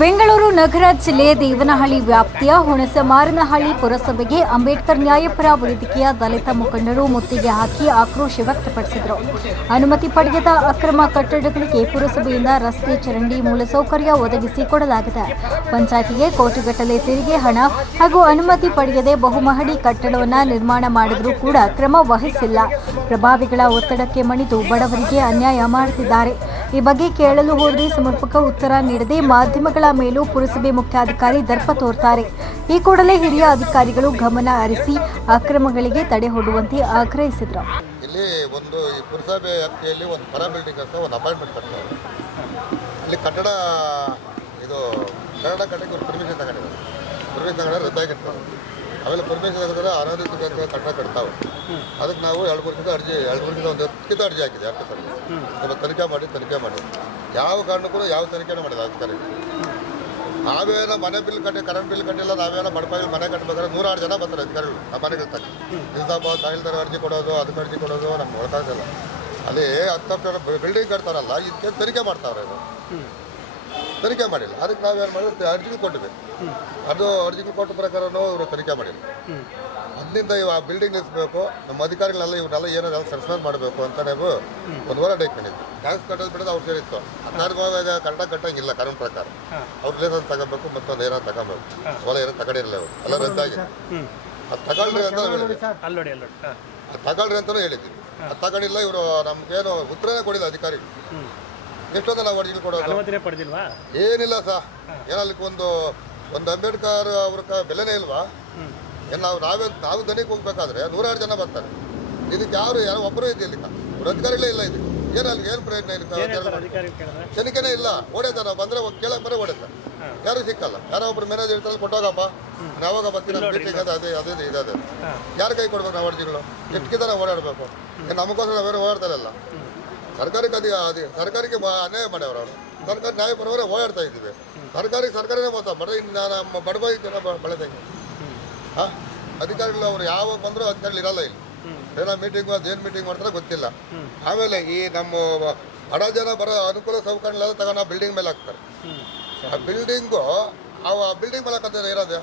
ಬೆಂಗಳೂರು ನಗರ ಜಿಲ್ಲೆ ದೇವನಹಳ್ಳಿ ವ್ಯಾಪ್ತಿಯ ಹುಣಸಮಾರನಹಳ್ಳಿ ಪುರಸಭೆಗೆ ಅಂಬೇಡ್ಕರ್ ನ್ಯಾಯಪರ ವೇದಿಕೆಯ ದಲಿತ ಮುಖಂಡರು ಮುತ್ತಿಗೆ ಹಾಕಿ ಆಕ್ರೋಶ ವ್ಯಕ್ತಪಡಿಸಿದರು. ಅನುಮತಿ ಪಡೆಯದ ಅಕ್ರಮ ಕಟ್ಟಡಗಳಿಗೆ ಪುರಸಭೆಯಿಂದ ರಸ್ತೆ ಚರಂಡಿ ಮೂಲಸೌಕರ್ಯ ಒದಗಿಸಿ ಕೊಡಲಾಗಿದೆ. ಪಂಚಾಯತಿಗೆ ಕೋಟಿಗಟ್ಟಲೆ ತೆರಿಗೆ, ಹಣ ಹಾಗೂ ಅನುಮತಿ ಪಡೆಯದೆ ಬಹುಮಹಡಿ ಕಟ್ಟಡವನ್ನು ನಿರ್ಮಾಣ ಮಾಡಿದರೂ ಕೂಡ ಕ್ರಮ ವಹಿಸಿಲ್ಲ. ಪ್ರಭಾವಿಗಳ ಒತ್ತಡಕ್ಕೆ ಮಣಿದು ಬಡವರಿಗೆ ಅನ್ಯಾಯ ಮಾಡುತ್ತಿದ್ದಾರೆ ಈ ಬಗ್ಗೆ ಕೇಳಲು ಹೋದರೆ ಸಮರ್ಪಕ ಉತ್ತರ ನೀಡದೆ ಮಾಧ್ಯಮಗಳ ಮೇಲೂ ಪುರಸಭೆ ಮುಖ್ಯಾಧಿಕಾರಿ ದರ್ಪ ತೋರ್ತಾರೆ. ಈ ಕೂಡಲೇ ಹಿರಿಯ ಅಧಿಕಾರಿಗಳು ಗಮನ ಹರಿಸಿ ಅಕ್ರಮಗಳಿಗೆ ತಡೆ ಹೊಡುವಂತೆ ಆಗ್ರಹಿಸಿದರು. ಇಲ್ಲಿ ಒಂದು ಪುರಸಭೆ ವ್ಯಾಪ್ತಿಯಲ್ಲಿ ಒಂದು ಪರ ಬಿಲ್ಡಿಂಗ್ ಅಂತ ಒಂದು ಅಪಾಯಿಂಟ್ಮೆಂಟ್ ಕಟ್ತಾರೆ ಅಲ್ಲಿ ಕಟ್ಟಡ, ಇದು ಕನ್ನಡ ಕಟ್ಟಕ್ಕೆ ಒಂದು ಪರ್ಮಿಷನ್ ತಗೊಂಡಿದ್ದಾರೆ. ಪರ್ಮಿಷನ್ ತಗೊಂಡ್ರೆ ರದ್ದಾಗಿರ್ತದೆ ಆಮೇಲೆ ಪರ್ಮಿಷನ್ ತಗೊಂಡ್ರೆ ಅನಧಿಕೃತ ಕಟ್ಟಡ ಕಟ್ತಾವೆ. ಅದಕ್ಕೆ ನಾವು ಎರಡು ವರ್ಷದ ಅರ್ಜಿ, ಎರಡು ವರ್ಷದ ಒಂದು ಹತ್ತಿದ ಅರ್ಜಿ ಹಾಕಿದೆ ಅರ್ಥ ಸರ್? ಸ್ವಲ್ಪ ತನಿಖೆ ಮಾಡಿ ತನಿಖೆ ಮಾಡಿ. ಯಾವ ಕಾರಣಕ್ಕೂ ಯಾವ ತನಿಖೆನೂ ಮಾಡಿದೆ ಅಧಿಕಾರಿ ನಾವೇನೋ ಮನೆ ಬಿಲ್ ಕಟ್ಟಿ ಕರೆಂಟ್ ಬಿಲ್ ಕಟ್ಟಿಲ್ಲ, ನಾವೇನೋ ಬಡಪಾಯಿ ಮನೆ ಕಟ್ಟಬೇಕಾದ್ರೆ ನೂರಾರು ಜನ ಬರ್ತಾರೆ ಅಧಿಕಾರಿಗಳು, ನಮ್ಮ ಮನೆಗೆ ತಕ್ಕ ದಿವಸ ತಾಯಿಲ್ದಾರ ಅರ್ಜಿ ಕೊಡೋದು, ಅದಕ್ಕೆ ಅರ್ಜಿ ಕೊಡೋದು, ನಮ್ಗೆ ಒಳಕಾಗಲ್ಲ ಅಲ್ಲಿ ಹತ್ತು ಬಿಲ್ಡಿಂಗ್ ಕಟ್ತಾರಲ್ಲ, ಇದಕ್ಕೆ ತನಿಖೆ ಮಾಡ್ತಾವ್ರೆ ಇದು ತನಿಖೆ ಮಾಡಿಲ್ಲ. ಅದಕ್ಕೆ ನಾವೇನು ಮಾಡಿದ್ರೆ ಅರ್ಜಿಗಳು ಕೊಟ್ಟಿದೆ. ಅದು ಅರ್ಜಿಗಳು ಕೊಟ್ಟ ಪ್ರಕಾರನೂ ಇವರು ತನಿಖೆ ಮಾಡಿಲ್ಲ. ಅದರಿಂದ ಇವು ಆ ಬಿಲ್ಡಿಂಗ್ ನಿಲ್ಲಿಸಬೇಕು ನಮ್ಮ ಅಧಿಕಾರಿಗಳೆಲ್ಲ ಇವನ್ನೆಲ್ಲ ಏನಾದ್ರು ಸಸ್ಪೆಂಡ್ ಮಾಡಬೇಕು ಅಂತ ನಾವು ಒಂದು ವಾರ ಡೇಟ್ ಮಾಡಿದ್ವಿ. ಟ್ಯಾಕ್ಸ್ ಕಟ್ಟೋದು ಬಿಡೋದು ಅವ್ರು ಸೇರಿತ್ತು. ಅದಾದ್ಮೇಲೆ ಕನ್ನಡ ಕಟ್ಟಂಗಿಲ್ಲ ಕಾನೂನು ಪ್ರಕಾರ. ಅವ್ರು ಲೈಸೆನ್ಸ್ ತಗೋಬೇಕು ಮತ್ತೊಂದು ಏನಾದ್ರು ತಗೋಬೇಕು. ಹೊಲ ಏನೋ ತಗೊಂಡಿರಲಿಲ್ಲ ಅವರು. ಎಲ್ಲ ರದ್ದಾಗಿ ಅದು ತಗೊಳ್ರಿ ಅಂತ ಹೇಳಿದ್ವಿ ಅಲ್ಲೋಡಿ ಅಲ್ಲೋಡಿ. ಹಾಂ. ಅದು ತಗೊಳ್ರಿ ಅಂತಲೂ ಹೇಳಿದ್ವಿ. ಅದು ತಗೊಂಡಿಲ್ಲ ಇವರು ನಮ್ಗೇನು ಉತ್ತರನೇ ಕೊಡಿಲ್ಲ ಅಧಿಕಾರಿಗಳು ಎಷ್ಟೊಂದು ನಾವು ಕೊಡೋದು? ಅನುಮತಿನೇ ಪಡೆದಿಲ್ವಾ? ಏನಿಲ್ಲ ಸರ್ ಏನಲ್ಲಿಗೆ ಒಂದು ಒಂದು ಅಂಬೇಡ್ಕರ್ ಅವ್ರ ಬೆಲೆನೇ ಇಲ್ವಾ? ಏನು ನಾವು ನಾವೇ ನಾವು ದನಿಗೆ ಹೋಗ್ಬೇಕಾದ್ರೆ ನೂರಾರು ಜನ ಬರ್ತಾರೆ. ಇದಕ್ಕೆ ಯಾರು ಯಾರೋ ಒಬ್ಬರು ಇದೆಯಲ್ಲ ಅವ್ರ ಅಧಿಕಾರಿಗಳೇ ಇಲ್ಲ ಇದಕ್ಕೆ ಏನು ಅಲ್ಲಿ ಏನು ಪ್ರಯತ್ನ ಇಲ್ಲ ತನಿಖೆನೇ ಇಲ್ಲ. ಓಡೇತ ನಾವು. ಬಂದರೆ ಕೇಳಕ್ಕೆ ಬರೋ ಓಡೇತ. ಯಾರು ಸಿಕ್ಕಲ್ಲ. ಯಾರೋ ಒಬ್ರು ಮ್ಯಾನೇಜರ್ ಇರ್ತಾರೆ ಕೊಟ್ಟೋಗಪ್ಪ ನಾವಾಗ ಬರ್ತೀನಿ? ಮೀಟಿಂಗ್ ಅದೇ ಅದೇ ಅದೇ ಇದೆ ಅದೇ. ಹಾಂ. ಕೈ ಕೊಡ್ಬೇಕು ನಾವು ಅರ್ಜಿಗಳು ಎಷ್ಟು ನಾವು ಓಡಾಡಬೇಕು? ನಮಗೋಸ್ಕರ ಬೇರೆ ಓಡಾಡ್ತಾರಲ್ಲ ಸರ್ಕಾರಕ್ಕೆ ಅದೇ ಅದೇ ಸರ್ಕಾರಕ್ಕೆ ಅನ್ಯಾಯ ಮಾಡ್ಯವ್ರು ಅವರು. ಸರ್ಕಾರ ನ್ಯಾಯ ಪರವರೇ ಓಡಾಡ್ತಾ ಇದ್ದೀವಿ. ಸರ್ಕಾರಕ್ಕೆ ಸರ್ಕಾರನೇ ಮೋಸ. ಬಡ ನಮ್ಮ ಬಡಬಾಯಿ ಜನ ಬೆಳೆದಂಗೆ ಹಾಂ? ಅಧಿಕಾರಿಗಳು ಅವರು ಯಾವ ಬಂದರೂ ಅಧಿಕಾರಿಗಳು ಇರಲ್ಲ ಇಲ್ಲಿ. ಏನೋ ಮೀಟಿಂಗ್ ಏನು ಮೀಟಿಂಗ್ ಮಾಡ್ತಾರೆ ಗೊತ್ತಿಲ್ಲ. ಆಮೇಲೆ ಈ ನಮ್ಮ ಬಡ ಜನ ಬರೋ ಅನುಕೂಲ ಸೌಕರ್ಯಗಳೆಲ್ಲ ತಗೊಂಡು ಆ ಬಿಲ್ಡಿಂಗ್ ಮೇಲೆ ಹಾಕ್ತಾರೆ. ಆ ಬಿಲ್ಡಿಂಗು ಆ ಬಿಲ್ಡಿಂಗ್ ಮೇಲೆ ಹಾಕೋದ್ರೆ ಇರೋದು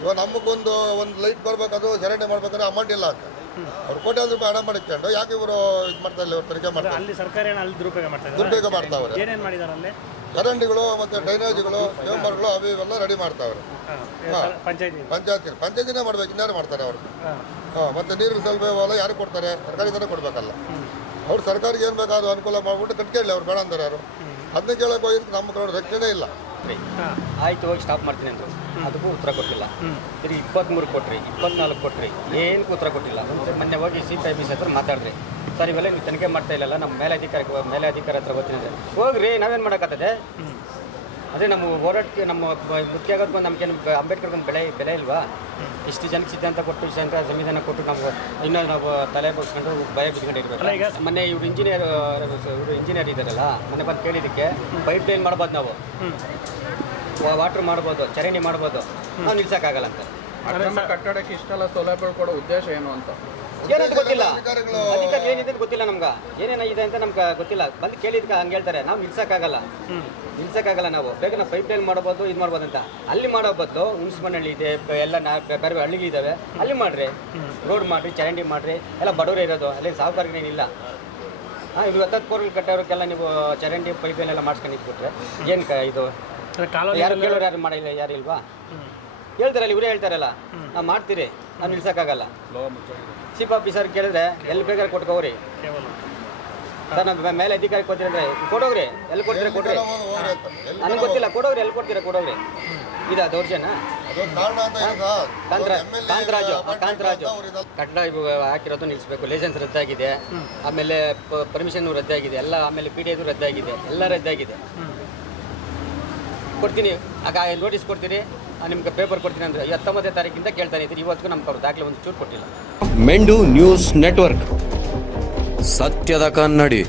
ಇವಾಗ ನಮಗೊಂದು, ಒಂದು ಲೈಟ್ ಬರ್ಬೇಕಾದ್ರು ಚರಂಡಿ ಮಾಡ್ಬೇಕಾದ್ರೆ ಅಮೌಂಟ್ ಇಲ್ಲ ಅಂತ. ಅವ್ರು ಕೋಟ್ಯಾಂತರ ರೂಪಾಯಿ ಹಣ ಮಾಡಿಕೊಂಡು ಯಾಕೆ ಇವರು ಇದು ಮಾಡ್ತಾ ಇಲ್ಲ ಇವ್ರು ತನಿಖೆ ಮಾಡ್ತಾರೆ ಅಲ್ಲಿ ಸರ್ಕಾರ ಏನು ಅಲ್ಲಿ ದುರುಪಯೋಗ ಮಾಡ್ತಾ ದುರುಪಯೋಗ ಮಾಡ್ತಾವ್ರೆ. ಏನೇನು ಮಾಡಿದಾರೆ ಅಲ್ಲಿ? ಚರಂಡಿಗಳು ಮತ್ತು ಡ್ರೈನೇಜ್ಗಳು ಚೇಂಬರ್ಗಳು ಅವು ಇವೆಲ್ಲ ರೆಡಿ ಮಾಡ್ತಾವ್ರೆ. ಪಂಚಾಯತಿ ಪಂಚಾಯತಿ. ಪಂಚಾಯತ್ ಪಂಚಾಯತಿನೇ ಮಾಡ್ಬೇಕು ಇನ್ಯಾರು ಮಾಡ್ತಾರೆ ಅವರು? ಹಾಂ. ಮತ್ತೆ ನೀರು ಸೌಲಭ್ಯವಲ್ಲ ಯಾರು ಕೊಡ್ತಾರೆ? ಸರ್ಕಾರದಿಂದನೇ ಕೊಡಬೇಕಲ್ಲ. ಅವ್ರು ಸರ್ಕಾರಿಗೆ ಏನು ಬೇಕಾದ್ರು ಅನುಕೂಲ ಮಾಡ್ಬಿಟ್ಟು ಕಟ್ಕೇಳಿ ಅವ್ರು ಬೇಡ ಅಂತಾರೆ ಯಾರು? ಅದನ್ನ ಕೇಳಕ್ಕೆ ಹೋಗಿ ನಮ್ಮ ಕಡೆ ರಕ್ಷಣೆ ಇಲ್ಲ. ಹಾಂ. ಆಯ್ತು ಹೋಗಿ ಸ್ಟಾಪ್ ಮಾಡ್ತೀನಿ ಅಂದರು. ಅದಕ್ಕೂ ಉತ್ತರ ಕೊಟ್ಟಿಲ್ಲ. ತಿರುಗಿ ಇಪ್ಪತ್ತ್ಮೂರು ಕೊಟ್ರಿ ಇಪ್ಪತ್ನಾಲ್ಕು ಕೊಟ್ರಿ ಏನಕ್ಕೂ ಉತ್ತರ ಕೊಟ್ಟಿಲ್ಲ. ಮೊನ್ನೆ ಹೋಗಿ ಸಿ ಪಿ ಹತ್ರ ಮಾತಾಡ್ರಿ ಸರ್ ಇವೆಲ್ಲ ನೀವು ತನಿಖೆ ಮಾಡ್ತಾ ಇಲ್ಲಲ್ಲ ನಮ್ಮ ಮೇಲೆ ಅಧಿಕಾರಕ್ಕೆ ಮೇಲೆ ಅಧಿಕಾರಿ ಹತ್ರ ಗೊತ್ತಿದೆ. ಹೋಗ್ರಿ ನಾವೇನು ಮಾಡೋಕ್ಕತ್ತದೆ ಅದೇ ನಮ್ಮ ಹೋರಾಟಕ್ಕೆ ನಮ್ಮ ಮುಖ್ಯ ಆಗೋದು ಬಂದು ನಮಗೇನು ಅಂಬೇಡ್ಕರ್ ಒಂದು ಬೆಳೆ ಬೆಲೆ ಇಲ್ವಾ? ಇಷ್ಟು ಜನಕ್ಕೆ ಸಿದ್ಧಾಂತ ಕೊಟ್ಟು ಜನಕ್ಕೆ ಸಂವಿಧಾನ ಕೊಟ್ಟು ನಮ್ಗೆ ಇನ್ನೂ ನಾವು ತಲೆ ಬಗ್ಸ್ಕೊಂಡು ಭಯ ಬಿದ್ಕೊಂಡಿರ್ಬೇಕು. ಮೊನ್ನೆ ಇವ್ರು ಇಂಜಿನಿಯರ್ ಇವರು ಇಂಜಿನಿಯರ್ ಇದ್ದಾರಲ್ಲ ಮೊನ್ನೆ ಬಂದು ಕೇಳಿದ್ದಕ್ಕೆ ಪೈಪ್ ಲೈನ್ ಮಾಡ್ಬೋದು ನಾವು. ವಾಟ್ರ್ ಮಾಡ್ಬೋದು ಚರಂಡಿ ಮಾಡ್ಬೋದು. ನಾವು ನಿಲ್ಸೋಕ್ಕಾಗಲ್ಲ ಅಂತ. ಕಟ್ಟಡಕ್ಕೆ ಇಷ್ಟೆಲ್ಲ ಸೌಲಭ್ಯಗಳು ಕೊಡೋ ಉದ್ದೇಶ ಏನು ಅಂತ? ಏನಂತ ಗೊತ್ತಿಲ್ಲ. ಅಧಿಕಾರಿಗಳು ಅಧಿಕಾರಿ ಏನಿದೆ ಅಂತ ಗೊತ್ತಿಲ್ಲ ನಮ್ಗೆ. ಏನೇನಿದೆ ಅಂತ ನಮ್ಗೆ ಗೊತ್ತಿಲ್ಲ. ಬಂದು ಕೇಳಿದ್ಕ ಹಂಗೆ ಹೇಳ್ತಾರೆ. ನಾವು ನಿಲ್ಸಕ್ಕಾಗಲ್ಲ. ನಿಲ್ಸಕ್ಕಾಗಲ್ಲ ನಾವು. ಬೇಗ ನಾವು ಪೈಪ್ ಲೈನ್ ಮಾಡಬಹುದು ಇದು ಮಾಡ್ಬೋದು ಅಂತ. ಅಲ್ಲಿ ಮಾಡೋ ಬದಲು ಹುಣಸ್ಮನಹಳ್ಳಿ ಇದೆ ಬ- ಎಲ್ಲ ನಾ ಬೇರೆ ಬೇರೆ ಹಳ್ಳಿಗಳಿದ್ದಾವೆ ಅಲ್ಲಿ ಮಾಡ್ರಿ. ರೋಡ್ ಮಾಡ್ರಿ ಚರಂಡಿ ಮಾಡ್ರಿ. ಎಲ್ಲ ಬಡವರೇ ಇರೋದು. ಅಲ್ಲಿ ಸಾಹುಕಾರಗಳೇನಿಲ್ಲ ಹಾಂ ಇದು ಹತ್ತತ್ತು ಕೋರ್ಗಳು ಕಟ್ಟೋರಕ್ಕೆಲ್ಲ ನೀವು ಚರಂಡಿ ಪೈಪ್ ಲೈನ್ ಎಲ್ಲ ಮಾಡ್ಸ್ಕೊಂಡು ಇಟ್ಬಿಟ್ರೆ ಏನು ಕ ಇದು? ಕಾಲೋನಿ ಯಾರು ಕೇಳೋರು ಯಾರು ಮಾಡಿಲ್ಲ ಯಾರು ಇಲ್ವಾ? ಹೇಳ್ತಾರಲ್ಲ ಇವರೇ ಹೇಳ್ತಾರಲ್ಲ ನಾವು ಮಾಡ್ತೀರಿ ನಾನು ನಿಲ್ಸೋಕ್ಕಾಗಲ್ಲ. ಚೀಫ್ ಆಫೀಸರ್ ಕೇಳಿದ್ರೆ ಎಲ್ಲಿ ಬೇಕಾದ್ರೆ ಕೊಟ್ಕೋರಿ. ಕೇವಲ. ಸರ್ ನಮ್ಮ ಮೇಲೆ ಅಧಿಕಾರಿ ಕೊಡ್ತೀರಿ ಅಂದರೆ ಕೊಡೋಗ್ರಿ ಎಲ್ಲಿ ಕೊಡ್ತೀರಾ ಕೊಡ್ರಿ. ನನಗೆ ಗೊತ್ತಿಲ್ಲ ಕೊಡೋಗ್ರಿ ಎಲ್ಲಿ ಕೊಡ್ತೀರಾ ಕೊಡೋಗ್ರಿ. ಇದಾ ದೌರ್ಜನ್ಯ. ಕಾಂತರಾಜು ಕಾಂತರಾಜು ಕಟ್ಟಡ ಇವಾಗ ಹಾಕಿರೋದು ನಿಲ್ಲಿಸ್ಬೇಕು ಲೈಸೆನ್ಸ್ ರದ್ದಾಗಿದೆ. ಆಮೇಲೆ ಪರ್ಮಿಷನ್ ರದ್ದಾಗಿದೆ ಎಲ್ಲ ಆಮೇಲೆ ಪಿ ಡಿ ಎದು ರದ್ದಾಗಿದೆ ಎಲ್ಲ ರದ್ದಾಗಿದೆ. ಕೊಡ್ತೀನಿ ಆಗ ನೋಟಿಸ್ ಕೊಡ್ತೀರಿ. ನಿಮ್ಗೆ ಪೇಪರ್ ಕೊಡ್ತೀನಿ ಅಂದರೆ ಹತ್ತೊಂಬತ್ತನೇ ತಾರೀಕಿಂದ ಕೇಳ್ತಾನೆ ಇದ್ದೀರಿ ಇವತ್ತಿಗೂ ನಮ್ಗೆ ಅವ್ರು ದಾಖಲೆ ಒಂದು ಚೂರು ಕೊಟ್ಟಿಲ್ಲ. ಮೆಂಡು ನ್ಯೂಸ್ ನೆಟ್ವರ್ಕ್. ಸತ್ಯದ ಕನ್ನಡಿ.